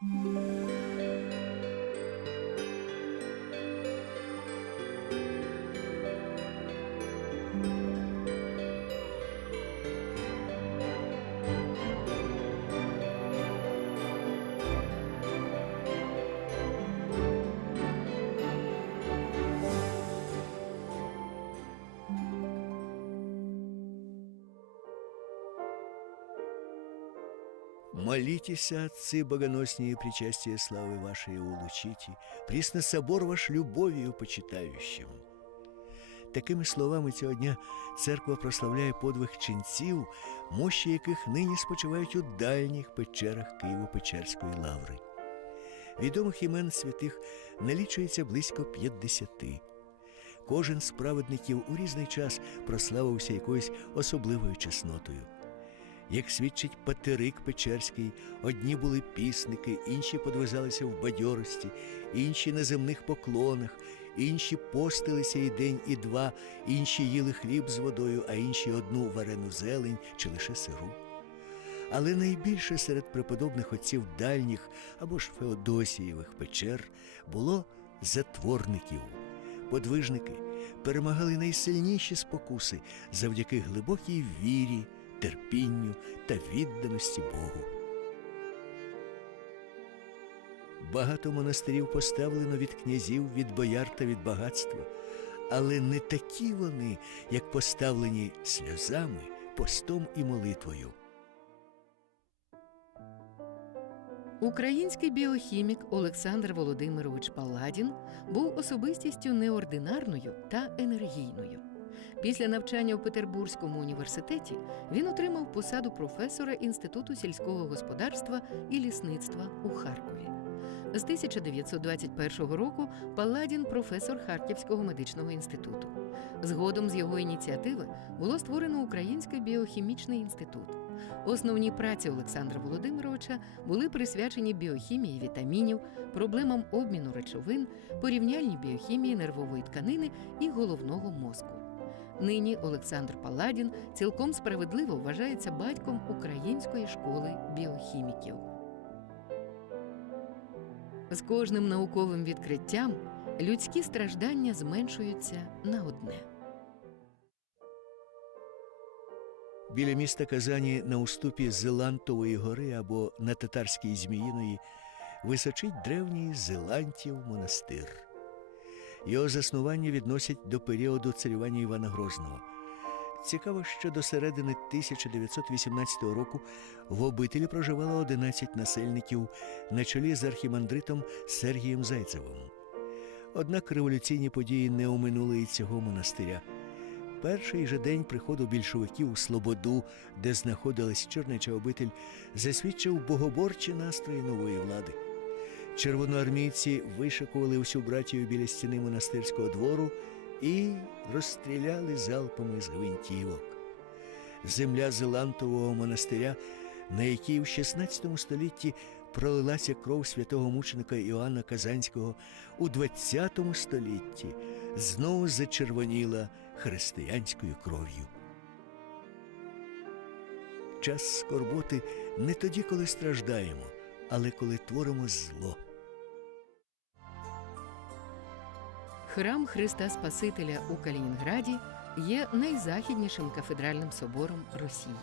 Música Молитеся, отцы богоносные, причастие славы вашей улучите, присно собор ваш любов'ю почитающим. Такими словами цього дня церква прославляє подвиг ченців, мощі яких нині спочивають у дальніх печерах Києво-Печерської лаври. Відомих імен святих налічується близько 50. Кожен з праведників у різний час прославився якоюсь особливою чеснотою. Як свідчить Патерик Печерський, одні були пісники, інші подвизалися в бадьорості, інші на земних поклонах, інші постилися і день, і два, інші їли хліб з водою, а інші одну варену зелень чи лише сиру. Але найбільше серед преподобних отців дальніх або ж Феодосієвих печер було затворників. Подвижники перемагали найсильніші спокуси завдяки глибокій вірі, терпінню та відданості Богу. Багато монастирів поставлено від князів, від бояр та від багатства, але не такі вони, як поставлені сльозами, постом і молитвою. Український біохімік Олександр Володимирович Палладін був особистістю неординарною та енергійною. Після навчання у Петербурзькому університеті він отримав посаду професора Інституту сільського господарства і лісництва у Харкові. З 1921 року Палладін професор Харківського медичного інституту. Згодом з його ініціативи було створено Український біохімічний інститут. Основні праці Олександра Володимировича були присвячені біохімії вітамінів, проблемам обміну речовин, порівняльній біохімії нервової тканини і головного мозку. Нині Олександр Паладін цілком справедливо вважається батьком Української школи біохіміків. З кожним науковим відкриттям людські страждання зменшуються на одне. Біля міста Казані на уступі Зелантової гори або на татарській Зміїної височить древній Зелантів монастир. Його заснування відносять до періоду царювання Івана Грозного. Цікаво, що до середини 1918 року в обителі проживало 11 насельників на чолі з архімандритом Сергієм Зайцевим. Однак революційні події не оминули і цього монастиря. Перший же день приходу більшовиків у Слободу, де знаходилась Чорнеча обитель, засвідчив богоборчі настрої нової влади. Червоноармійці вишикували всю братію біля стіни монастирського двору і розстріляли залпами з гвинтівок. Земля Зелантового монастиря, на якій в XVI столітті пролилася кров святого мученика Іоанна Казанського, у XX столітті знову зачервоніла християнською кров'ю. Час скорботи не тоді, коли страждаємо, але коли творимо зло. Храм Христа Спасителя у Калінінграді є найзахіднішим кафедральним собором Росії.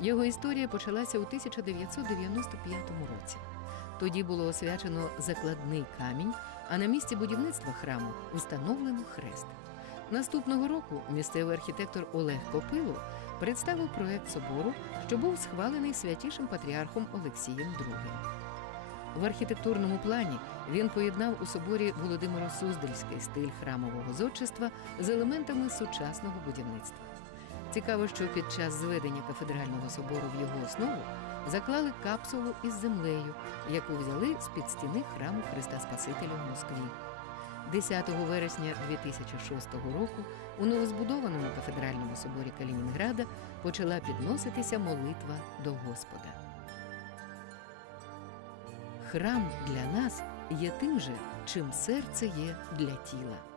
Його історія почалася у 1995 році. Тоді було освячено закладний камінь, а на місці будівництва храму встановлено хрест. Наступного року місцевий архітектор Олег Копило представив проект собору, що був схвалений святішим патріархом Олексієм II. В архітектурному плані він поєднав у соборі Володимиро Суздальський стиль храмового зодчества з елементами сучасного будівництва. Цікаво, що під час зведення кафедрального собору в його основу заклали капсулу із землею, яку взяли з-під стіни храму Христа Спасителя в Москві. 10 вересня 2006 року у новозбудованому кафедральному соборі Калінінграда почала підноситися молитва до Господа. Храм для нас є тим же, чим серце є для тіла.